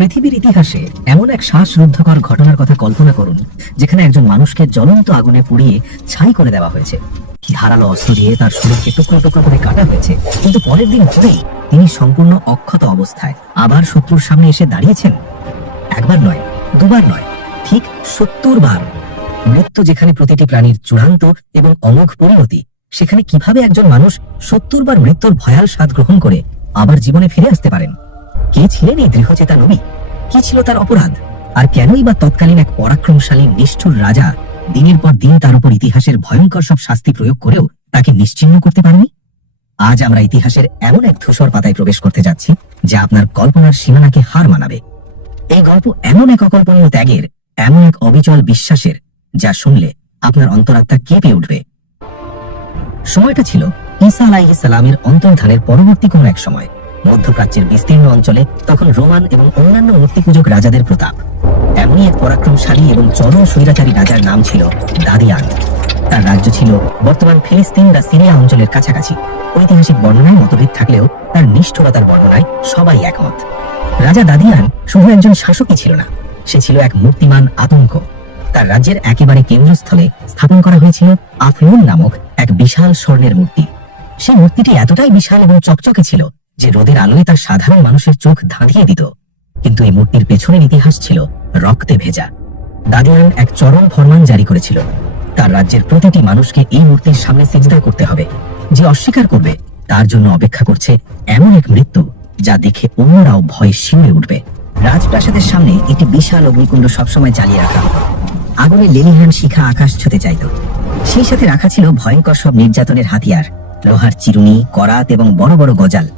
পৃথিবীর ইতিহাসে এমন এক শ্বাসরুদ্ধকর ঘটনার কথা কল্পনা করুন, যেখানে একজন মানুষকে জ্বলন্ত আগুনে পুড়িয়ে ছাই করে দেওয়া হয়েছে। ধারালো অস্ত্র দিয়ে তার শরীরকে টুকরো টুকরো করে কাটা হয়েছে, কিন্তু পরের দিন ভোরেই তিনি সম্পূর্ণ অক্ষত অবস্থায় আবার শত্রুর সামনে এসে দাঁড়িয়েছেন। একবার নয়, দুবার নয়, ঠিক ৭০ বার। মৃত্যু যেখানে প্রতিটি প্রাণীর চূড়ান্ত এবং অমোঘ পরিণতি, সেখানে কিভাবে একজন মানুষ ৭০ বার মৃত্যুর ভয়াল স্বাদ গ্রহণ করে আবার জীবনে ফিরে আসতে পারেন? কে ছিলেন এই দৃঢ়চেতা নবী? কি ছিল তার অপরাধ? আর কেনই বা তৎকালীন এক পরাক্রমশালী নিষ্ঠুর রাজা দিনের পর দিন তার উপর ইতিহাসের ভয়ঙ্কর সব শাস্তি প্রয়োগ করেও তাকে নিশ্চিহ্ন করতে পারেনি? আজ আমরা ইতিহাসের এমন এক ধূসর পাতায় প্রবেশ করতে যাচ্ছি যা আপনার কল্পনার সীমানাকে হার মানাবে। এই গল্প এমন এক অকল্পনীয় ত্যাগের, এমন এক অবিচল বিশ্বাসের, যা শুনলে আপনার অন্তরাত্মা কেঁপে উঠবে। সময়টা ছিল ঈসা আলাইহিস সালামের অন্তর্ধানের পরবর্তী কোনো এক সময়। মধ্যপ্রাচ্যের বিস্তীর্ণ অঞ্চলে তখন রোমান এবং অন্যান্য মূর্তিপূজক রাজাদের প্রতাপ। এমনই এক পরাক্রমশালী এবং চরম স্বৈরাচারী রাজার নাম ছিল দাদিয়ান। তার রাজ্য ছিল বর্তমান ফিলিস্তিন বা সিরিয়া অঞ্চলের কাছাকাছি। ঐতিহাসিক বর্ণনায় মতভেদ থাকলেও তার নিষ্ঠুরতার বর্ণনায় সবাই একমত। রাজা দাদিয়ান শুধু একজন শাসকই ছিল না, সে ছিল এক মূর্তিমান আতঙ্ক। তার রাজ্যের একেবারে কেন্দ্রস্থলে স্থাপন করা হয়েছিল আফলুন নামক এক বিশাল স্বর্ণের মূর্তি। সেই মূর্তিটি এতটাই বিশাল এবং চকচকে ছিল যে রোদের আলোয় তার সাধারণ মানুষের চোখ ধাঁধিয়ে দিত। কিন্তু এই মূর্তির পেছনের ইতিহাস ছিল রক্তে ভেজা। দাদিয়ান এক চরম ফরমান জারি করেছিল, তার রাজ্যের প্রতিটি মানুষকে এই মূর্তির সামনে সিজদা করতে হবে। যে অস্বীকার করবে তার জন্য অপেক্ষা করছে এমন এক মৃত্যু যা দেখে অন্যরাও ভয়ে শিউরে উঠবে। রাজপ্রাসাদের সামনে একটি বিশাল অগ্নিকুণ্ড সবসময় জ্বালিয়ে রাখা হতো। আগুনে লেলিহান শিখা আকাশ ছুঁতে চাইত। সেই সাথে রাখা ছিল ভয়ঙ্কর সব নির্যাতনের হাতিয়ার, লোহার চিরুনি, করাত এবং বড় বড় গজাল।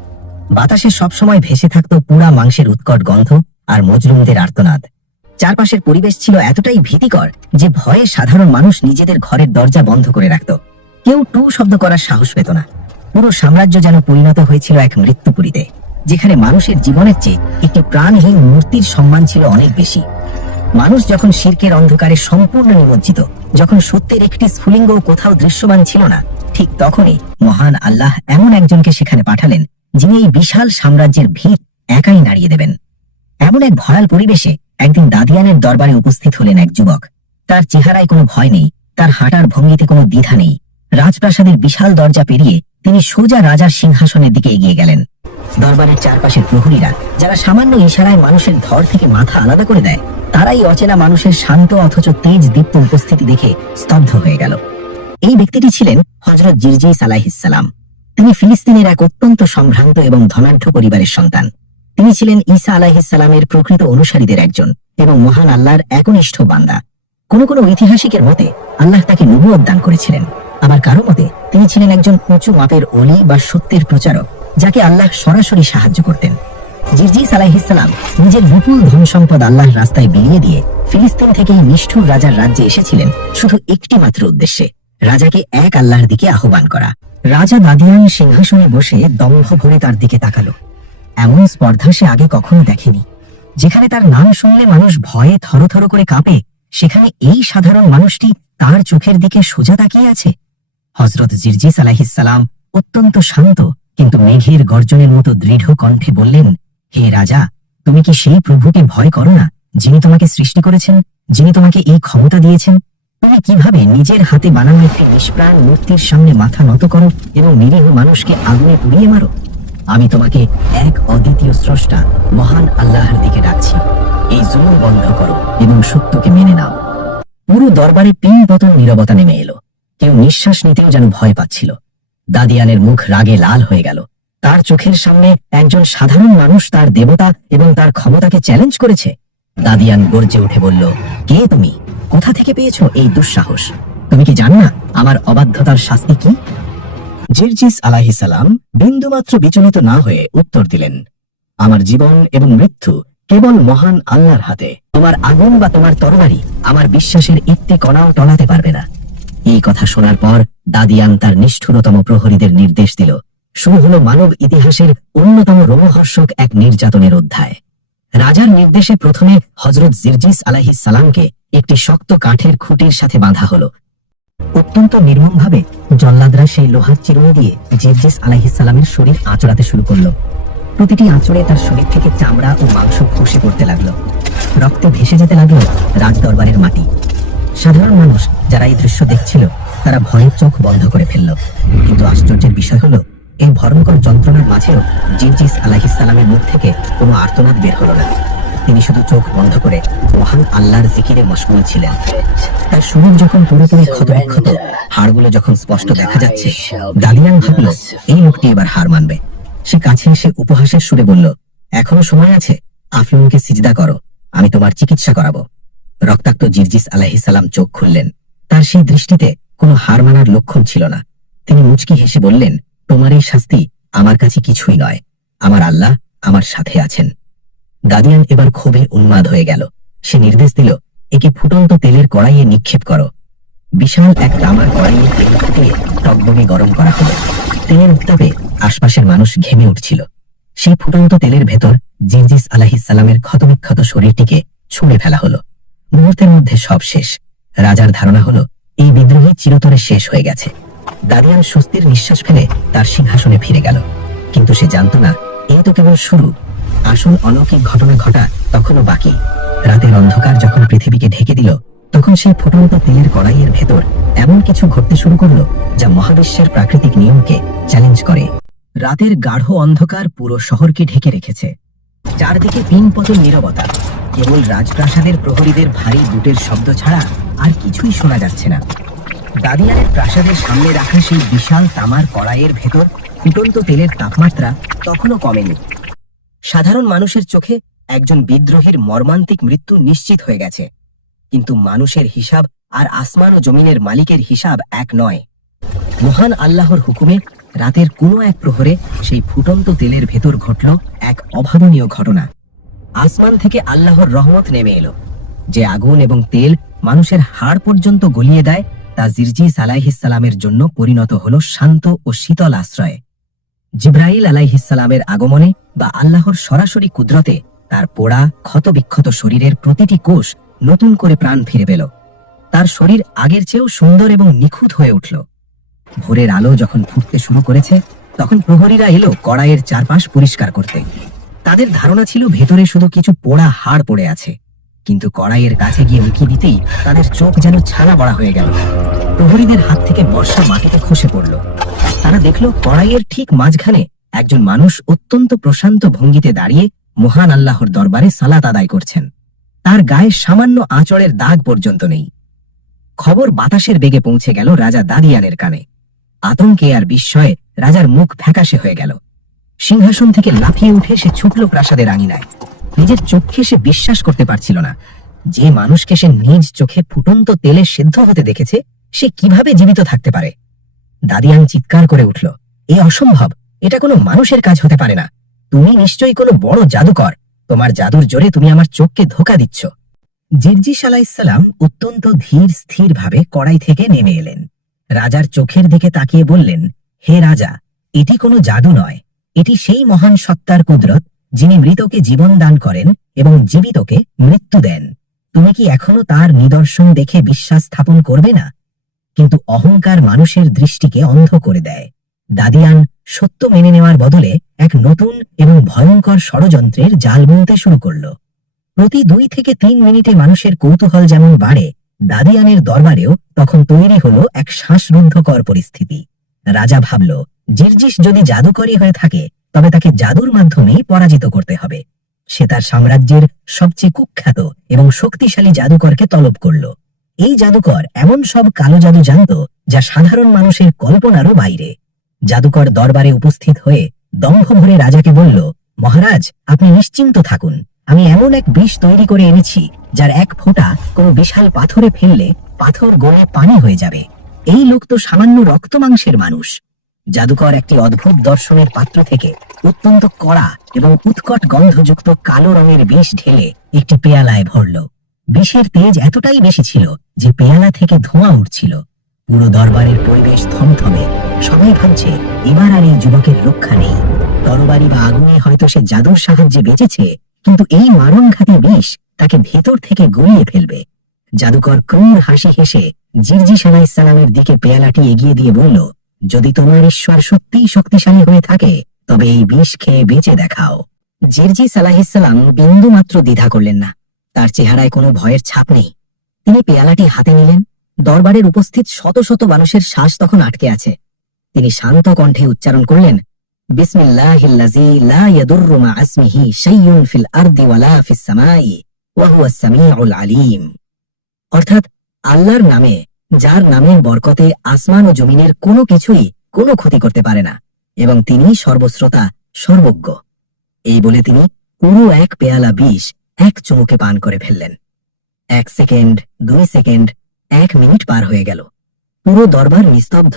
বাতাসে সবসময় ভেসে থাকত পুড়া মাংসের উৎকট গন্ধ আর মজলুমদের আর্তনাদ। চারপাশের পরিবেশ ছিল এতটাই ভীতিকর যে ভয়ে সাধারণ মানুষ নিজেদের ঘরের দরজা বন্ধ করে রাখত। কেউ টু শব্দ করার সাহস পেত না। পুরো সাম্রাজ্য যেন পরিণত হয়েছিল এক মৃত্যুপুরীতে, যেখানে মানুষের জীবনের চেয়ে একটি প্রাণহীন মূর্তির সম্মান ছিল অনেক বেশি। মানুষ যখন শিরকের অন্ধকারে সম্পূর্ণ নিমজ্জিত, যখন সত্যের একটি স্ফুলিঙ্গ কোথাও দৃশ্যমান ছিল না, ঠিক তখনই মহান আল্লাহ এমন একজনকে সেখানে পাঠালেন যিনি এই বিশাল সাম্রাজ্যের ভিত একাই নাড়িয়ে দেবেন। এমন এক ভয়াল পরিবেশে একদিন দাদিয়ানের দরবারে উপস্থিত হলেন এক যুবক। তার চেহারায় কোনো ভয় নেই, তার হাঁটার ভঙ্গিতে কোনো দ্বিধা নেই। রাজপ্রাসাদের বিশাল দরজা পেরিয়ে তিনি সোজা রাজার সিংহাসনের দিকে এগিয়ে গেলেন। দরবারের চারপাশের প্রহরীরা, যারা সামান্য ইশারায় মানুষের ধর থেকে মাথা আলাদা করে দেয়, তারাই অচেনা মানুষের শান্ত অথচ তেজ দীপ্ত উপস্থিতি দেখে স্তব্ধ হয়ে গেল। এই ব্যক্তিটি ছিলেন হযরত জিরজিস আলাইহিস সালাম। তিনি ফিলিস্তিনের এক অত্যন্ত সম্ভ্রান্ত এবং ধনাঢ্য পরিবারের সন্তান। তিনি ছিলেন ঈসা আলাইহিস সালামের প্রকৃত অনুসারীদের একজন এবং মহান আল্লাহর একনিষ্ঠ বান্দা। কোনো কোনো ঐতিহাসিকের মতে আল্লাহ তাকে নবুয়ত দান করেছিলেন, আবার কারো মতে তিনি ছিলেন একজন উঁচু মাপের ওলি বা সত্যের প্রচারক, যাকে আল্লাহ সরাসরি সাহায্য করতেন। জিরজিস আলাইহিস সালাম নিজের বিপুল ধন সম্পদ আল্লাহর রাস্তায় বিলিয়ে দিয়ে ফিলিস্তিন থেকে এই নিষ্ঠুর রাজার রাজ্যে এসেছিলেন শুধু একটি মাত্র উদ্দেশ্যে, রাজাকে এক আল্লাহর দিকে আহ্বান করা। রাজা দাদিয়ান সিংহাসনে বসে দম্ভ ভরে তার দিকে তাকালো। এমন স্পর্ধা সে আগে কখনো দেখেনি। যেখানে তার নাম শুনলে মানুষ ভয়ে থরথর করে কাঁপে, সেখানে এই সাধারণ মানুষটি তার চোখের দিকে সোজা তাকিয়ে আছে। হযরত জিরজিস আলাইহিস সালাম অত্যন্ত শান্ত কিন্তু মেঘের গর্জনের মতো দৃঢ় কণ্ঠে বললেন, হে রাজা, তুমি কি সেই প্রভুকে ভয় করো না যিনি তোমাকে সৃষ্টি করেছেন, যিনি তোমাকে এই ক্ষমতা দিয়েছেন? তুমি কিভাবে নিজের হাতে বানানো একটি নিষ্প্রাণ মূর্তির সামনে মাথা নত করো এবং নিরীহ মানুষকে আগুনে পুড়িয়ে মারো? আমি তোমাকে এক অদ্বিতীয় স্রষ্টা মহান আল্লাহর দিকে ডাকছি। এই জুলুম বন্ধ করো এবং সত্যকে মেনে নাও। পুরো দরবারে পিনপতন নীরবতা নেমে এলো। কেউ নিঃশ্বাস নিতেও যেন ভয় পাচ্ছিল। দাদিয়ানের মুখ রাগে লাল হয়ে গেল। তার চোখের সামনে একজন সাধারণ মানুষ তার দেবতা এবং তার ক্ষমতাকে চ্যালেঞ্জ করেছে। দাদিয়ান গর্জে উঠে বলল, কে তুমি? কোথা থেকে পেয়েছো এই দুঃসাহস? তুমি কি জানো না আমার অবাধ্যতার শাস্তি কি? জিরজিস আলাইহিস সালাম বিন্দুমাত্র বিচলিত না হয়ে উত্তর দিলেন, আমার জীবন এবং মৃত্যু কেবল মহান আল্লাহর হাতে। তোমার আগুন বা তোমার তরবারি আমার বিশ্বাসের একটি কণাও টলাতে পারবে না। এই কথা শোনার পর দাদিয়ান তার নিষ্ঠুরতম প্রহরীদের নির্দেশ দিল। শুরু হলো মানব ইতিহাসের অন্যতম রোমহর্ষক এক নির্যাতনের অধ্যায়। রাজার নির্দেশে প্রথমে হযরত জিরজিস আলাইহিস সালামকে একটি শক্ত কাঠের খুঁটির সাথে বাঁধা হলো। অত্যন্ত নির্মমভাবে জল্লাদরা সেই লোহার চিরুনি দিয়ে জিরজিস আলাইহিস সালামের শরীর আঁচড়াতে শুরু করলো। প্রতিটি আঁচড়ে তার শরীর থেকে চামড়া ও মাংস খসে পড়তে লাগলো। রক্তে ভেসে যেতে লাগলো রাজদরবারের মাটি। সাধারণ মানুষ যারা এই দৃশ্য দেখছিল তারা ভয়ে চোখ বন্ধ করে ফেলল। কিন্তু আশ্চর্যের বিষয় হলো, এই ভয়ঙ্কর যন্ত্রণার মাঝেও জিরজিস আলাইহিস সালামের মুখ থেকে কোনো আর্তনাদ বের হলো না। তিনি শুধু চোখ বন্ধ করে মহান আল্লাহর জিকিরে মশগুল ছিলেন। তার শরীর যখন পুরোপুরি ক্ষতবিক্ষত, হাড়গুলো যখন স্পষ্ট দেখা যাচ্ছে, দাদিয়ান ভাবল এই লোকটি এবার হার মানবে। সে কাছে এসে উপহাসের সুরে বলল, এখনো সময় আছে, আফলুনকে সিজদা করো, আমি তোমার চিকিৎসা করাবো। রক্তাক্ত জিরজিস আলাইহিস সালাম চোখ খুললেন। তার সেই দৃষ্টিতে কোনো হার মানার লক্ষণ ছিল না। তিনি মুচকি হেসে বললেন, তোমার এই শাস্তি আমার কাছে কিছুই নয়, আমার আল্লাহ আমার সাথে আছেন। দাদিয়ান এবার ক্ষোভে উন্মাদ হয়ে গেল। সে নির্দেশ দিল, একে ফুটন্ত তেলের কড়াইয়ে নিক্ষেপ করো। বিশাল এক তামার কড়াইয়ে তেল ফুটিয়ে টকবগে গরম করা হলো। তেলের উত্তাপে আশপাশের মানুষ ঘেমে উঠছিল। সেই ফুটন্ত তেলের ভেতর জিরজিস আলাইহিস সালামের ক্ষতবিক্ষত শরীরটিকে ছুঁড়ে ফেলা হলো। মুহূর্তের মধ্যে সব শেষ। রাজার ধারণা হলো এই বিদ্রোহী চিরতরে শেষ হয়ে গেছে। দাদিয়ান স্বস্তির নিঃশ্বাস ফেলে তার সিংহাসনে ফিরে গেল। কিন্তু সে জানত না, এই তো কেবল শুরু। আসল অলৌকিক ঘটনা ঘটা তখনও বাকি। রাতের অন্ধকার যখন পৃথিবীকে ঢেকে দিল, তখন সেই ফুটন্ত তেলের কড়াইয়ের ভেতর এমন কিছু ঘটতে শুরু করলো যা মহাবিশ্বের প্রাকৃতিক নিয়মকে চ্যালেঞ্জ করে। রাতের গাঢ় অন্ধকার পুরো শহরকে ঢেকে রেখেছে। চারদিকে পিনপতন নীরবতা। কেবল রাজপ্রাসাদের প্রহরীদের ভারী বুটের শব্দ ছাড়া আর কিছুই শোনা যাচ্ছে না। দাদিয়ানের প্রাসাদের সামনে রাখা সেই বিশাল তামার কড়াইয়ের ভেতর ফুটন্ত তেলের তাপমাত্রা তখনও কমেনি। সাধারণ মানুষের চোখে একজন বিদ্রোহীর মর্মান্তিক মৃত্যু নিশ্চিত হয়ে গেছে। কিন্তু মানুষের হিসাব আর আসমান ও জমিনের মালিকের হিসাব এক নয়। মহান আল্লাহর হুকুমে রাতের কোনো এক প্রহরে সেই ফুটন্ত তেলের ভেতর ঘটল এক অভাবনীয় ঘটনা। আসমান থেকে আল্লাহর রহমত নেমে এলো। যে আগুন এবং তেল মানুষের হাড় পর্যন্ত গলিয়ে দেয়, তা জিরজিস আলাইহিস সালামের জন্য পরিণত হলো শান্ত ও শীতল আশ্রয়ে। জিব্রাইল আলাইহিস সালামের আগমনে বা আল্লাহর সরাসরি কুদরতে তার পোড়া ক্ষতবিক্ষত শরীরের প্রতিটি কোষ নতুন করে প্রাণ ফিরে পেল। তার শরীর আগের চেয়েও সুন্দর এবং নিখুঁত হয়ে উঠল। ভোরের আলো যখন ফুটতে শুরু করেছে, তখন প্রহরীরা এলো কড়াইয়ের চারপাশ পরিষ্কার করতে। তাদের ধারণা ছিল ভেতরে শুধু কিছু পোড়া হাড় পড়ে আছে। কিন্তু কড়াইয়ের কাছে গিয়ে উঁকি দিতেই তাদের চোখ যেন ছানা বড়া হয়ে গেল। প্রহরীদের হাত থেকে বর্ষা মাটিতে খসে পড়ল। তারা দেখল কড়াইয়ের ঠিক মাঝখানে একজন মানুষ অত্যন্ত প্রশান্ত ভঙ্গিতে দাঁড়িয়ে মহান আল্লাহর দরবারে সালাত আদায় করছেন। তার গায়ে সামান্য আঁচড়ের দাগ পর্যন্ত নেই। খবর বাতাসের বেগে পৌঁছে গেল রাজা দাদিয়ানের কানে। আতঙ্কে আর বিস্ময়ে রাজার মুখ ফ্যাকাশে হয়ে গেল। সিংহাসন থেকে লাফিয়ে উঠে সে ছুটল প্রাসাদের আঙিনায়। নিজের চোখে সে বিশ্বাস করতে পারছিল না। যে মানুষকে সে নিজ চোখে ফুটন্ত তেলে সেদ্ধ হতে দেখেছে, সে কিভাবে জীবিত থাকতে পারে? দাদিয়ান চিৎকার করে উঠল, এ অসম্ভব, এটা কোনো মানুষের কাজ হতে পারে না। তুমি নিশ্চয়ই কোনো বড় জাদুকর। তোমার জাদুর জোরে তুমি আমার চোখকে ধোঁকা দিচ্ছ। জিরজিস আলাইহিস সালাম অত্যন্ত ধীর স্থির ভাবে কড়াই থেকে নেমে এলেন। রাজার চোখের দিকে তাকিয়ে বললেন, হে রাজা, এটি কোনো জাদু নয়, এটি সেই মহান সত্তার কুদরত যিনি মৃতকে জীবন দান করেন এবং জীবিতকে মৃত্যু দেন। তুমি কি এখনো তার নিদর্শন দেখে বিশ্বাস স্থাপন করবে না? কিন্তু অহংকার মানুষের দৃষ্টিকে অন্ধ করে দেয়। দাদিয়ান সত্য মেনে নেওয়ার বদলে এক নতুন এবং ভয়ঙ্কর ষড়যন্ত্রের জাল বুনতে শুরু করল। প্রতি 2 থেকে 3 মিনিটে মানুষের কৌতূহল যেমন বাড়ে, দাদিয়ানের দরবারেও তখন তৈরি হলো এক শ্বাসরুদ্ধকর পরিস্থিতি। রাজা ভাবল, জিরজিস যদি জাদুকরী হয়ে থাকে, তবে তাকে জাদুর মাধ্যমেই পরাজিত করতে হবে। সে তার সাম্রাজ্যের সবচেয়ে কুখ্যাত এবং শক্তিশালী জাদুকরকে তলব করল। এই জাদুকর এমন সব কালো জাদু জানত যা সাধারণ মানুষের কল্পনারও বাইরে। জাদুকর দরবারে উপস্থিত হয়ে দম্ভ ভরে রাজাকে বলল, মহারাজ, আপনি নিশ্চিন্ত থাকুন, আমি এমন এক বিষ তৈরি করে এনেছি যার এক ফোঁটা কোনো বিশাল পাথরে ফেললে পাথর গলে পানি হয়ে যাবে। এই লোক তো সামান্য রক্ত মাংসের মানুষ। জাদুকর একটি অদ্ভুত দর্শনের পাত্র থেকে অত্যন্ত কড়া এবং উৎকট গন্ধযুক্ত কালো রঙের বিষ ঢেলে একটি পেয়ালায় ভরল। বিষের তেজ এতটাই বেশি ছিল যে পেয়ালা থেকে ধোঁয়া উঠছিল। পুরো দরবারের পরিবেশ থমথমে। সবাই ভাবছে, এবার আর এই যুবকের রক্ষা নেই। তরবারি বা আগুনে হয়তো সে জাদুর সাহায্যে বেঁচেছে, কিন্তু এই মারণঘাতী বিষ তাকে ভেতর থেকে গলিয়ে ফেলবে। জাদুকর ক্রূর হাসি হেসে জিরজিস আলাইহিস সালামের দিকে পেয়ালাটি এগিয়ে দিয়ে বলল, যদি তোমার ঈশ্বর সত্যিই শক্তিশালী হয়ে থাকে, তবে এই বিষ খেয়ে বেঁচে দেখাও। জিরজিস আলাইহিসসালাম বিন্দু মাত্র দ্বিধা করলেন না। তার চেহারায় কোনো ভয়ের ছাপ নেই। তিনি পেয়ালাটি হাতে নিলেন। দরবারের উপস্থিত শত শত মানুষের শ্বাস তখন আটকে আছে। তিনি শান্ত কণ্ঠে উচ্চারণ করলেন, বিসমিল্লাহিল্লাযী লা ইয়াদুররু মা ইসমিহি শাইউন ফিল আরদি ওয়ালা ফিস সামাই ওয়া হুয়াস সামিউল আলীম। অর্থাৎ আল্লাহর নামে, যার নামের বরকতে আসমান ও জমিনের কোনো কিছুই কোনো ক্ষতি করতে পারে না, এবং তিনি সর্বশ্রোতা, সর্বজ্ঞ। এই বলে তিনি পুরো এক পেয়ালা বিষ এক চুমুকে পান করে ফেললেন। 1 সেকেন্ড, 2 সেকেন্ড, 1 মিনিট পার হয়ে গেল। পুরো দরবার নিস্তব্ধ।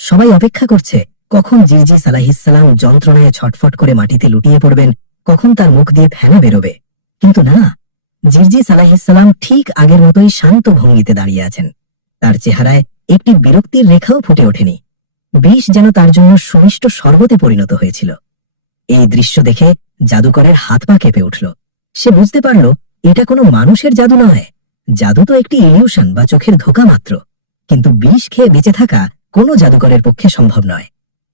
সবাই অপেক্ষা করছে কখন জিরজিস আলাইহিসসালাম যন্ত্রণায় ছটফট করে মাটিতে লুটিয়ে পড়বেন, কখন তার মুখ দিয়ে ফেনা বেরোবে। কিন্তু না, জিরজিস আলাইহিসসালাম ঠিক আগের মতোই শান্ত ভঙ্গিতে দাঁড়িয়ে আছেন। তার চেহারায় একটি বিরক্তির রেখাও ফুটে ওঠেনি। বিষ যেন তার জন্য সুমিষ্ট শরবতে পরিণত হয়েছিল। এই দৃশ্য দেখে জাদুকরের হাত পা কেঁপে উঠল। সে বুঝতে পারল এটা কোনো মানুষের জাদু নয়। জাদু তো একটি ইলিউশন বা চোখের ধোঁকা মাত্র। কিন্তু বিষ খেয়ে বেঁচে থাকা কোনো জাদুকরের পক্ষে সম্ভব নয়।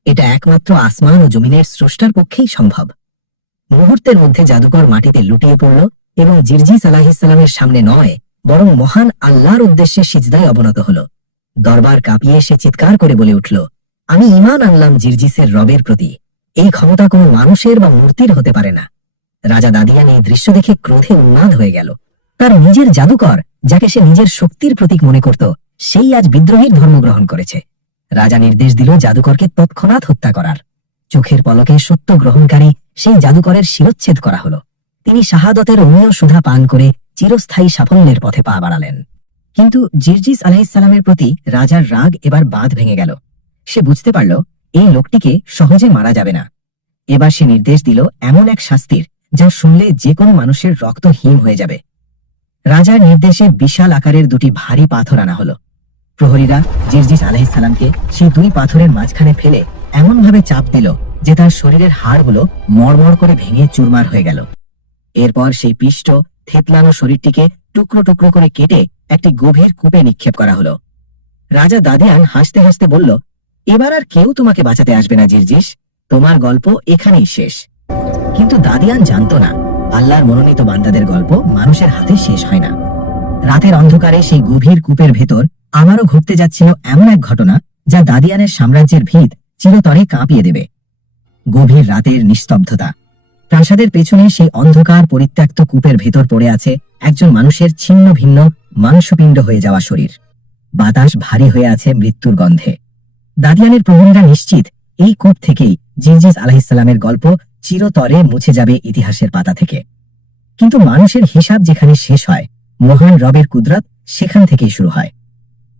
এটা একমাত্র আসমান ও জমিনের স্রষ্টার পক্ষেই সম্ভব। মুহূর্তের মধ্যে জাদুকর মাটিতে লুটিয়ে পড়ল এবং জিরজিস আলাইহিসসালামের সামনে নয়, বরং মহান আল্লাহর উদ্দেশ্যে সিজদায় অবনত হল। দরবার কাঁপিয়ে সে চিৎকার করে বলে উঠল, আমি ঈমান আনলাম জিরজিসের রবের প্রতি। এই ক্ষমতা কোনো মানুষের বা মূর্তির হতে পারে না। রাজা দাদিয়ান এই দৃশ্য দেখে ক্রোধে উন্মাদ হয়ে গেল। তার নিজের জাদুকর, যাকে সে নিজের শক্তির প্রতীক মনে করত, সেই আজ বিদ্রোহীর ধর্ম গ্রহণ করেছে। রাজা নির্দেশ দিল জাদুকরকে তৎক্ষণাৎ হত্যা করার। চোখের পলকে সত্য গ্রহণকারী সেই জাদুকরের শিরচ্ছেদ করা হল। তিনি শাহাদতের অমীয় সুধা পান করে চিরস্থায়ী সাফল্যের পথে পা বাড়ালেন। কিন্তু জিরজিস আলাইহিসসালামের প্রতি রাজার রাগ এবার বাঁধ ভেঙে গেল। সে বুঝতে পারল এই লোকটিকে সহজে মারা যাবে না। এবার সে নির্দেশ দিল এমন এক শাস্তির, যা শুনলে যে কোনো মানুষের রক্ত হিম হয়ে যাবে। রাজার নির্দেশে বিশাল আকারের 2টি ভারী পাথর আনা হলো। প্রহরীরা জিরজিস আলাইহিসসালামকে সেই 2 পাথরের মাঝখানে ফেলে এমনভাবে চাপ দিল যে তার শরীরের হাড়গুলো মড়মড় করে ভেঙে চুরমার হয়ে গেল। এরপর সেই পিষ্ট থেতলানো শরীরটিকে টুকরো টুকরো করে কেটে একটি গভীর কূপে নিক্ষেপ করা হলো। রাজা দাদিয়ান হাসতে হাসতে বলল, এবার আর কেউ তোমাকে বাঁচাতে আসবে না জিরজিস, তোমার গল্প এখানেই শেষ। কিন্তু দাদিয়ান জানত না, আল্লাহর মনোনীত বান্দাদের গল্প মানুষের হাতে শেষ হয় না। রাতের অন্ধকারে সেই গভীর কূপের ভেতর আবারও ঘটতে যাচ্ছিল এমন এক ঘটনা, যা দাদিয়ানের সাম্রাজ্যের ভিত চিরতরে কাঁপিয়ে দেবে। গভীর রাতের নিস্তব্ধতা। প্রাসাদের পেছনে সেই অন্ধকার পরিত্যক্ত কূপের ভেতর পড়ে আছে একজন মানুষের ছিন্ন ভিন্ন মাংসপিণ্ড হয়ে যাওয়া শরীর। বাতাস ভারী হয়ে আছে মৃত্যুর গন্ধে। দাদিয়ানের প্রহরীরা নিশ্চিত এই কূপ থেকেই জিরজিস আলাইহিসসালামের গল্প চিরতরে মুছে যাবে ইতিহাসের পাতা থেকে। কিন্তু মানুষের হিসাব যেখানে শেষ হয়, মহান রবের কুদরত সেখান থেকেই শুরু হয়।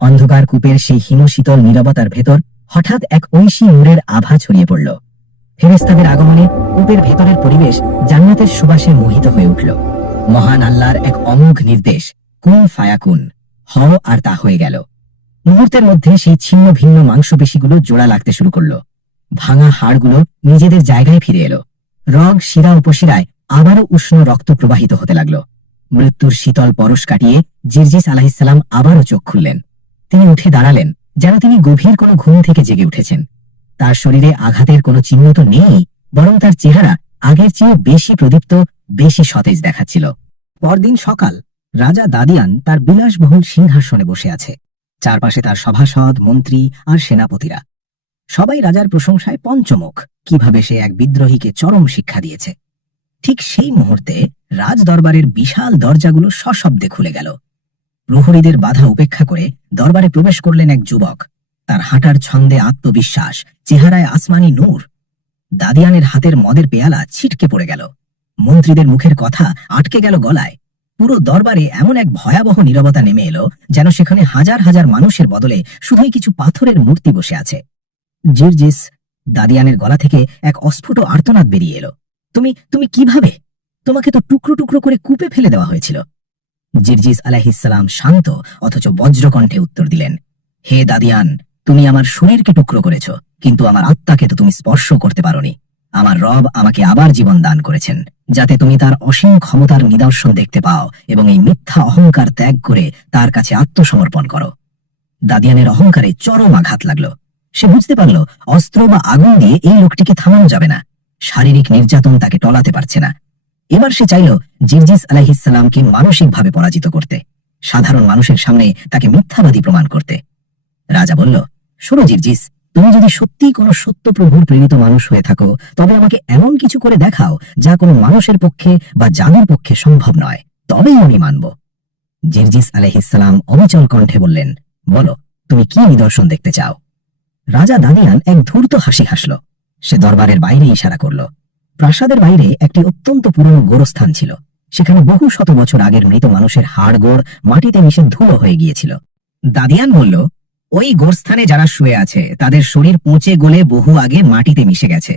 অন্ধকার কূপের সেই হিমশীতল নীরবতার ভেতর হঠাৎ এক ঐশী নূরের আভা ছড়িয়ে পড়ল। ফেরেশতাদের আগমনে কূপের ভেতরের পরিবেশ জান্নাতের সুবাসে মোহিত হয়ে উঠল। মহান আল্লাহর এক অমোঘ নির্দেশ, কুন ফায়াকুন, হও, আর তা হয়ে গেল। মুহূর্তের মধ্যে সেই ছিন্ন ভিন্ন মাংসপেশিগুলো জোড়া লাগতে শুরু করল। ভাঙা হাড়গুলো নিজেদের জায়গায় ফিরে এলো। রগ, শিরা, উপশিরায় আবারও উষ্ণ রক্ত প্রবাহিত হতে লাগলো। মৃত্যুর শীতল পরশ কাটিয়ে জিরজিস আলাইহিসসালাম আবারও চোখ খুললেন। তিনি উঠে দাঁড়ালেন যেন তিনি গভীর কোনো ঘুম থেকে জেগে উঠেছেন। তার শরীরে আঘাতের কোনো চিহ্ন তো নেই, বরং তার চেহারা আগের চেয়ে বেশি প্রদীপ্ত, বেশি সতেজ দেখাচ্ছিল। পরদিন সকাল, রাজা দাদিয়ান তার বিলাসবহুল সিংহাসনে বসে আছে। চারপাশে তার সভাসদ, মন্ত্রী আর সেনাপতিরা। সবাই রাজার প্রশংসায় পঞ্চমুখ, কিভাবে সে এক বিদ্রোহীকে চরম শিক্ষা দিয়েছে। ঠিক সেই মুহূর্তে রাজ দরবারের বিশাল দরজাগুলো সশব্দে খুলে গেল। প্রহরীদের বাধা উপেক্ষা করে দরবারে প্রবেশ করলেন এক যুবক। তার হাঁটার ছন্দে আত্মবিশ্বাস, চেহারায় আসমানি নূর। দাদিয়ানের হাতের মদের পেয়ালা ছিটকে পড়ে গেল। মন্ত্রীদের মুখের কথা আটকে গেল গলায়। পুরো দরবারে এমন এক ভয়াবহ নীরবতা নেমে এলো, যেন সেখানে হাজার হাজার মানুষের বদলে শুধুই কিছু পাথরের মূর্তি বসে আছে। জিরজিস, দাদিয়ানের গলা থেকে এক অস্ফুট আর্তনাদ বেরিয়ে এলো। তুমি কিভাবে? তোমাকে তো টুকরো টুকরো করে কূপে ফেলে দেওয়া হয়েছিল। জিরজিস আলাইহিসসালাম শান্ত অথচ বজ্রকণ্ঠে উত্তর দিলেন, হে দাদিয়ান, তুমি আমার শরীরকে টুকরো করেছ, কিন্তু আমার আত্মাকে তো তুমি স্পর্শ করতে পারোনি। আমার রব আমাকে আবার জীবন দান করেছেন, যাতে তুমি তার অসীম ক্ষমতার নিদর্শন দেখতে পাও এবং এই মিথ্যা অহংকার ত্যাগ করে তার কাছে আত্মসমর্পণ করো। দাদিয়ানের অহংকারে চরম আঘাত লাগলো। সে বুঝতে পারল অস্ত্র বা আগুন দিয়ে এই লোকটিকে থামানো যাবে না। শারীরিক নির্যাতন তাকে টলাতে পারছে না। এবার সে চাইল জিরজিস আলাইহিসসালামকে মানসিকভাবে পরাজিত করতে, সাধারণ মানুষের সামনে তাকে মিথ্যাবাদী প্রমাণ করতে। রাজা বলল, শোনো জিরজিস, তুমি যদি সত্যি কোনো সত্য প্রভুর প্রেরিত মানুষ হয়ে থাকো, তবে আমাকে এমন কিছু করে দেখাও যা কোনো মানুষের পক্ষে বা জাদুর পক্ষে সম্ভব নয়, তবেই আমি মানব। জিরজিস আলাইহিসসালাম অবিচল কণ্ঠে বললেন, বলো, তুমি কি নিদর্শন দেখতে চাও? রাজা দাদিয়ান এক ধূর্ত হাসি হাসল। সে দরবারের বাইরে ইশারা করল। প্রাসাদের বাইরে একটি অত্যন্ত পুরনো গোরস্থান ছিল। সেখানে বহু শত বছর আগের মৃত মানুষের হাড় গোড় মাটিতে মিশে ধুলো হয়ে গিয়েছিল। দাদিয়ান বলল, ওই গোরস্থানে যারা শুয়ে আছে তাদের শরীর পচে গলে বহু আগে মাটিতে মিশে গেছে।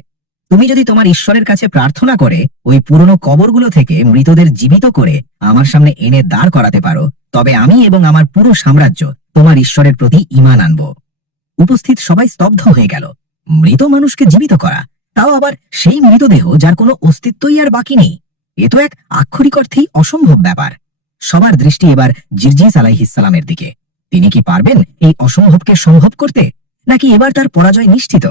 তুমি যদি তোমার ঈশ্বরের কাছে প্রার্থনা করে ওই পুরনো কবরগুলো থেকে মৃতদের জীবিত করে আমার সামনে এনে দাঁড় করাতে পারো, তবে আমি এবং আমার পুরো সাম্রাজ্য তোমার ঈশ্বরের প্রতি ঈমান আনব। উপস্থিত সবাই স্তব্ধ হয়ে গেল। মৃত মানুষকে জীবিত করা, তাও আবার সেই মৃতদেহ যার কোনো অস্তিত্বই আর বাকি নেই, এ তো এক আক্ষরিক অর্থেই অসম্ভব ব্যাপার। সবার দৃষ্টি এবার জিরজিস আলাইহিসসালামের দিকে। তিনি কি পারবেন এই অসম্ভবকে সম্ভব করতে, নাকি এবার তার পরাজয় নিশ্চিত?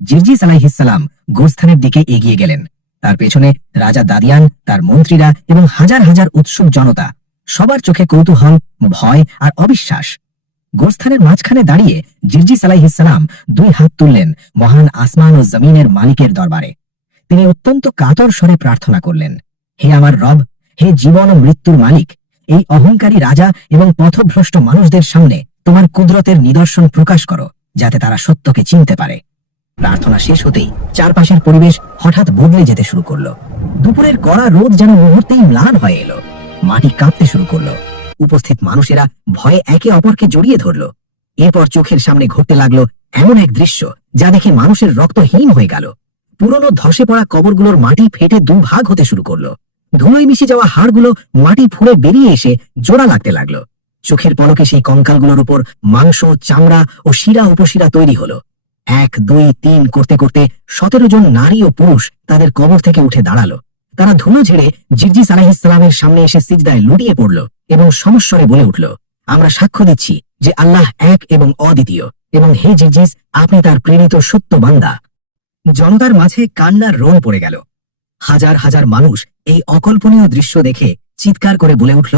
জিরজিস আলাইহিসসালাম গোরস্থানের দিকে এগিয়ে গেলেন। তার পেছনে রাজা দাদিয়ান, তার মন্ত্রীরা এবং হাজার হাজার উৎসুক জনতা। সবার চোখে কৌতূহল, ভয় আর অবিশ্বাস। গোরস্থানের মাঝখানে দাঁড়িয়ে জিরজিস আলাইহিসসালাম দুই হাত তুললেন মহান আসমান ও জমিনের মালিকের দরবারে। তিনি অত্যন্ত কাতর স্বরে প্রার্থনা করলেন, হে আমার রব, হে জীবন ও মৃত্যুর মালিক, এই অহংকারী রাজা এবং পথভ্রষ্ট মানুষদের সামনে তোমার কুদরতের নিদর্শন প্রকাশ করো, যাতে তারা সত্যকে চিনতে পারে। প্রার্থনা শেষ হতেই চারপাশের পরিবেশ হঠাৎ বদলে যেতে শুরু করলো। দুপুরের কড়া রোদ যেন মুহূর্তেই ম্লান হয়ে এলো। মাটি কাঁপতে শুরু করলো। উপস্থিত মানুষেরা ভয়ে একে অপরকে জড়িয়ে ধরল। এরপর চোখের সামনে ঘটতে লাগলো এমন এক দৃশ্য যা দেখে মানুষের রক্তহীন হয়ে গেল। পুরনো ধসে পড়া কবরগুলোর মাটি ফেটে দুভাগ হতে শুরু করলো। ধুলোয় মিশে যাওয়া হাড়গুলো মাটি ফুঁড়ে বেরিয়ে এসে জোড়া লাগতে লাগলো। চোখের পলকে সেই কঙ্কালগুলোর উপর মাংস, চামড়া ও শিরা উপশিরা তৈরি হলো। 1, 2, 3 করতে করতে 17 জন নারী ও পুরুষ তাদের কবর থেকে উঠে দাঁড়ালো। তারা ধুলো ঝেড়ে জিরজিস আলাইহিসসালামের সামনে এসে সিজদায় লুটিয়ে পড়ল এবং সমস্বরে বলে উঠল, আমরা সাক্ষ্য দিচ্ছি যে আল্লাহ এক এবং অদ্বিতীয়, এবং হে জিরজিস, আপনি তার প্রেরিত সত্য বান্দা। জনতার মাঝে কান্নার রোল পড়ে গেল। হাজার হাজার মানুষ এই অকল্পনীয় দৃশ্য দেখে চিৎকার করে বলে উঠল,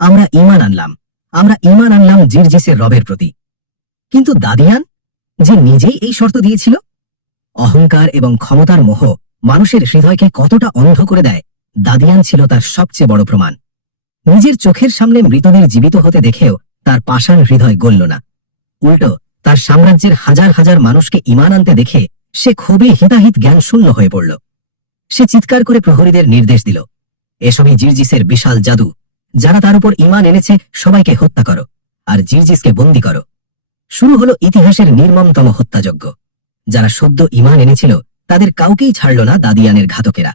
আমরা ঈমান আনলাম, আমরা ঈমান আনলাম জিরজিসের রবের প্রতি। কিন্তু দাদিয়ান, যে নিজেই এই শর্ত দিয়েছিল। অহংকার এবং ক্ষমতার মোহ মানুষের হৃদয়কে কতটা অন্ধ করে দেয়, দাদিয়ান ছিল তার সবচেয়ে বড় প্রমাণ। নিজের চোখের সামনে মৃতদের জীবিত হতে দেখেও তার পাষাণ হৃদয় গলল না। উল্টো তার সাম্রাজ্যের হাজার হাজার মানুষকে ঈমান আনতে দেখে সে খুবই হিতাহিত জ্ঞান শূন্য হয়ে পড়ল। সে চিৎকার করে প্রহরীদের নির্দেশ দিল, এসবই জিরজিসের বিশাল জাদু। যারা তার উপর ঈমান এনেছে সবাইকে হত্যা করো, আর জিরজিসকে বন্দী করো। শুরু হলো ইতিহাসের নির্মমতম হত্যাযজ্ঞ। যারা সদ্য ঈমান এনেছিল তাদের কাউকেই ছাড়ল না দাদিয়ানের ঘাতকেরা।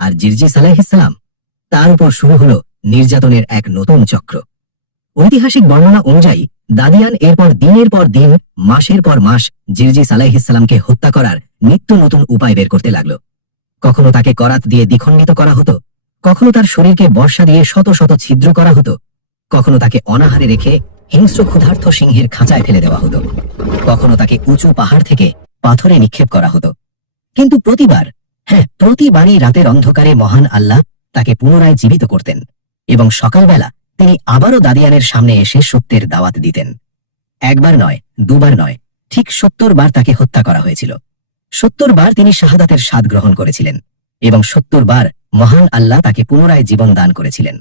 আর জিরজিস আলাইহিসসালাম, তার উপর শুরু হলো নির্যাতনের এক নতুন চক্র। ঐতিহাসিক বর্ণনা অনুযায়ী দাদিয়ান এরপর দিনের পর দিন, মাসের পর মাস জিরজিস আলাইহিসসালামকে হত্যা করার নিত্য নতুন উপায় বের করতে লাগলো। কখনো তাকে করাত দিয়ে দ্বিখণ্ডিত করা হতো, কখনো তার শরীরকে বর্ষা দিয়ে শত শত ছিদ্র করা হতো, কখনো তাকে অনাহারে রেখে হিংস্র ক্ষুধার্ত সিংহের খাঁচায় ফেলে দেওয়া হতো, কখনো তাকে উঁচু পাহাড় থেকে পাথরে নিক্ষেপ করা হতো। কিন্তু প্রতিবারই রাতের অন্ধকারে মহান আল্লাহ তাকে পুনরায় জীবিত করতেন এবং সকালবেলা তিনি আবারও দাদিয়ানের সামনে এসে সত্যের দাওয়াত দিতেন। একবার নয়, দুবার নয়, ঠিক 70 বার তাকে হত্যা করা হয়েছিল। 70 বার তিনি শাহাদাতের স্বাদ গ্রহণ করেছিলেন এবং 70 বার মহান আল্লাহ তাকে পুনরায় জীবন দান করেছিলেন।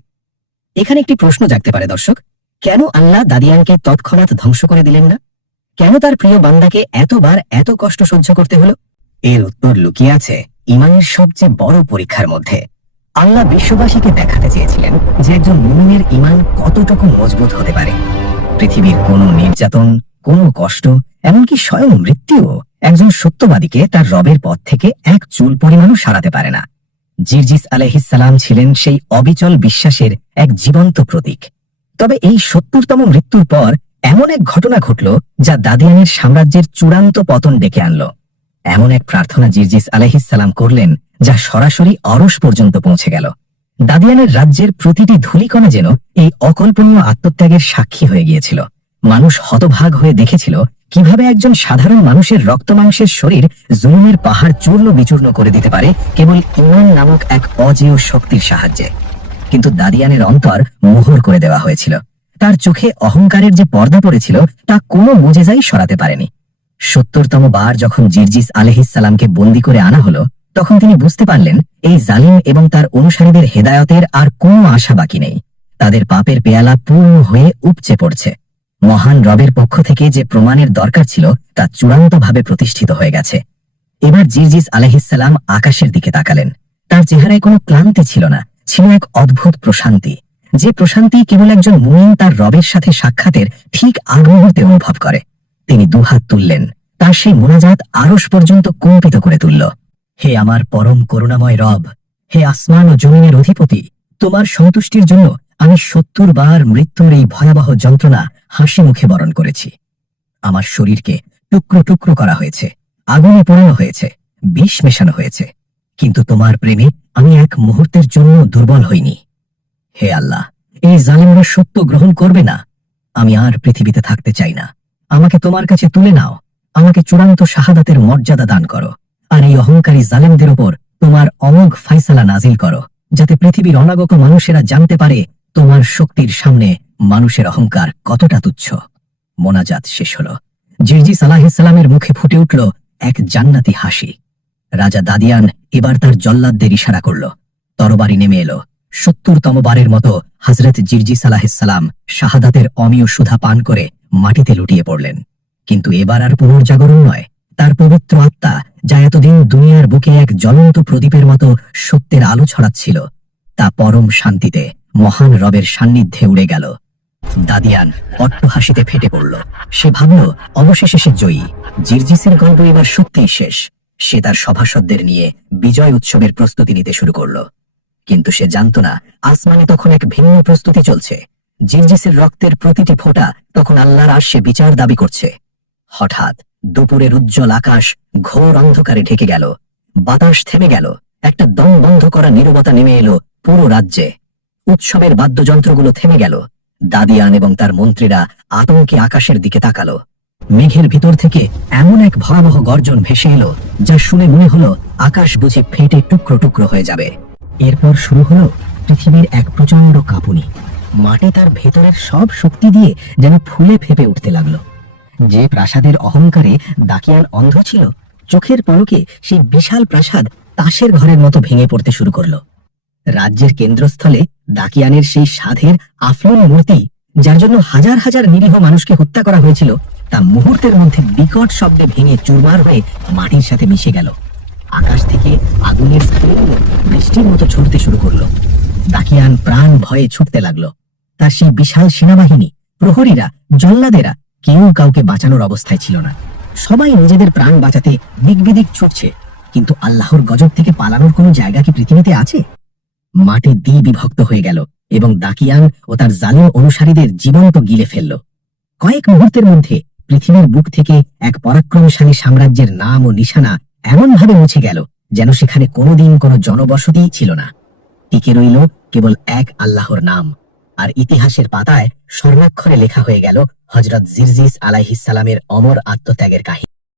এখানে একটি প্রশ্ন জাগতে পারে দর্শক, কেন আল্লাহ দাদিয়ানকে তৎক্ষণাৎ ধ্বংস করে দিলেন না? কেন তার প্রিয় বান্দাকে এতবার এত কষ্ট সহ্য করতে হলো? এর উত্তর লুকিয়ে আছে ঈমানের সবচেয়ে বড় পরীক্ষার মধ্যে। আল্লাহ বিশ্ববাসীকে দেখাতে চেয়েছিলেন যে একজন মুমিনের ঈমান কতটুকু মজবুত হতে পারে। পৃথিবীর কোনো নির্যাতন, কোনো কষ্ট, এমনকি স্বয়ং মৃত্যুও একজন সত্যবাদীকে তার রবের পথ থেকে এক চুল পরিমাণও সরাতে পারে না। জিরজিস আলাইহিসসালাম ছিলেন সেই অবিচল বিশ্বাসের এক জীবন্ত প্রতীক। তবে এই 70তম মৃত্যুর পর এমন এক ঘটনা ঘটল যা দাদিয়ানের সাম্রাজ্যের চূড়ান্ত পতন ডেকে আনল। এমন এক প্রার্থনা জিরজিস আলাইহিসসালাম করলেন যা সরাসরি অরস পর্যন্ত পৌঁছে গেল। দাদিয়ানের রাজ্যের প্রতিটি ধূলিকণা যেন এই অকল্পনীয় আত্মত্যাগের সাক্ষী হয়ে গিয়েছিল। মানুষ হতভাগ হয়ে দেখেছিল কিভাবে একজন সাধারণ মানুষের রক্তমাংসের শরীর জুলুমের পাহাড় চূর্ণ বিচূর্ণ করে দিতে পারে কেবল ঈমান নামক এক অজেয় শক্তির সাহায্যে। কিন্তু দাদিয়ানের অন্তর মোহর করে দেওয়া হয়েছিল। তার চোখে অহংকারের যে পর্দা পড়েছিল তা কোনো মুজেজাই সরাতে পারেনি। ৭০তম বার যখন জিরজিস আলাইহিসসালামকে বন্দী করে আনা হলো, তখন তিনি বুঝতে পারলেন এই জালিম এবং তার অনুসারীদের হেদায়তের আর কোনো আশা বাকি নেই। তাদের পাপের পেয়ালা পূর্ণ হয়ে উপচে পড়ছে। মহান রবের পক্ষ থেকে যে প্রমাণের দরকার ছিল তা চূড়ান্তভাবে প্রতিষ্ঠিত হয়ে গেছে। এবার জিরজিস আলাইহিসসালাম আকাশের দিকে তাকালেন। তার চেহারায় কোনো ক্লান্তি ছিল না, ছিল এক অদ্ভুত প্রশান্তি, যে প্রশান্তি কেবল একজন মুমিন তার রবের সাথে সাক্ষাতের ঠিক আগ মুহূর্তে অনুভব করে। তিনি দুহাত তুললেন, তার সেই মোনাজাত আরশ পর্যন্ত কম্পিত করে তুলল। হে আমার পরম করুণাময় রব, হে আসমান ও জমিনের অধিপতি, তোমার সন্তুষ্টির জন্য আমি ৭০ বার মৃত্যুর এই ভয়াবহ যন্ত্রণা হাসি মুখে বরণ করেছি। আমার শরীরকে টুকরো টুকরো করা হয়েছে, আগুনে পোড়ানো হয়েছে, বিষ মেশানো হয়েছে, কিন্তু তোমার প্রেমে আমি এক মুহূর্তের জন্য দুর্বল হইনি। হে আল্লাহ, এই জালিমরা সত্য গ্রহণ করবে না। আমি আর পৃথিবীতে থাকতে চাই না। আমাকে তোমার কাছে তুলে নাও, আমাকে চূড়ান্ত শাহাদাতের মর্যাদা দান করো, আর এই অহংকারী জালেমদের ওপর তোমার অমোঘ ফায়সালা নাজিল করো, যাতে পৃথিবীর অনাগত মানুষেরা জানতে পারে তোমার শক্তির সামনে মানুষের অহংকার কতটা তুচ্ছ। মোনাজাত শেষ হল। জিরজিস আলাইহিসসালামের মুখে ফুটে উঠল এক জান্নাতি হাসি। রাজা দাদিয়ান এবার তার জল্লাদদের ইশারা করল। তরবারি নেমে এলো। ৭০তম বারের মতো হযরত জিরজিস আলাইহিসসালাম শাহাদাতের অমীয় সুধা পান করে মাটিতে লুটিয়ে পড়লেন। কিন্তু এবার আর পুনর্জাগরণ নয়। তার পবিত্র আত্মা, যা এতদিন দুনিয়ার বুকে এক জ্বলন্ত প্রদীপের মতো সত্যের আলো ছড়াচ্ছিল, তা পরম শান্তিতে মহান রবের সান্নিধ্যে উড়ে গেল। দাদিয়ান অট্টহাসিতে ফেটে পড়ল। সে ভাবল, অবশেষে সে জয়ী। জিরজিসের গল্প এবার সত্যিই শেষ। সে তার সভাসদদের নিয়ে বিজয় উৎসবের প্রস্তুতি নিতে শুরু করল। কিন্তু সে জানত না, আসমানে তখন এক ভিন্ন প্রস্তুতি চলছে। জিরজিসের রক্তের প্রতিটি ফোঁটা তখন আল্লাহর আরশে বিচার দাবি করছে। হঠাৎ দুপুরের উজ্জ্বল আকাশ ঘোর অন্ধকারে ঢেকে গেল। বাতাস থেমে গেল। একটা দম বন্ধ করা নীরবতা নেমে এলো পুরো রাজ্যে। উৎসবের বাদ্যযন্ত্রগুলো থেমে গেল। দাদিয়ান এবং তার মন্ত্রীরা আতঙ্কে আকাশের দিকে তাকালো। মেঘের ভিতর থেকে এমন এক ভয়াবহ গর্জন ভেসে এলো, যা শুনে মনে হলো আকাশ বুঝি ফেটে টুকরো টুকরো হয়ে যাবে। এরপর শুরু হলো পৃথিবীর এক প্রচন্ড কাঁপুনি। মাটি তার ভেতরের সব শক্তি দিয়ে যেন ফুলে ফেপে উঠতে লাগলো। যে প্রাসাদের অহংকারে দাকিয়ান অন্ধ ছিল, চোখের পলকে সেই বিশাল প্রাসাদ তাসের ঘরের মতো ভেঙে পড়তে শুরু করলো। রাজ্যের কেন্দ্রস্থলে দাকিয়ানের সেই সাধের আফলুল মূর্তি, যার জন্য হাজার হাজার নিরীহ মানুষকে হত্যা করা হয়েছিল, তা মুহূর্তের মধ্যে বিকট শব্দে ভেঙে চুরমার হয়ে মাটির সাথে মিশে গেল। আকাশ থেকে আগুনের স্ফুলিঙ্গ বৃষ্টির মতো ছুটতে শুরু করলো। দাকিয়ান প্রাণ ভয়ে ছুটতে লাগলো। তার সেই বিশাল সেনাবাহিনী, প্রহরীরা, জল্লাদেরা কেউ কাউকে বাঁচানোর অবস্থায় ছিল না। সবাই নিজেদের প্রাণ বাঁচাতে দিক বিদিক ছুটছে। কিন্তু আল্লাহর গজব থেকে পালানোর কোনো জায়গা কি পৃথিবীতে আছে? মাটি বিভক্ত হয়ে গেল এবং দাকিয়ান ও তার জালিম অনুসারীদের জীবন্ত গিলে ফেলল। কয়েক মুহূর্তের মধ্যে পৃথিবীর বুক থেকে এক পরাক্রমশালী সাম্রাজ্যের নাম ও নিশানা এমনভাবে মুছে গেল, যেন সেখানে কোনোদিন কোনো জনবসতিই ছিল না। টিকে রইল কেবল এক আল্লাহর নাম। আর ইতিহাসের পাতায় স্বর্ণাক্ষরে লেখা হয়ে গেল হযরত জিরজিস আলাইহিসসালামের অমর আত্মত্যাগের কাহিনী।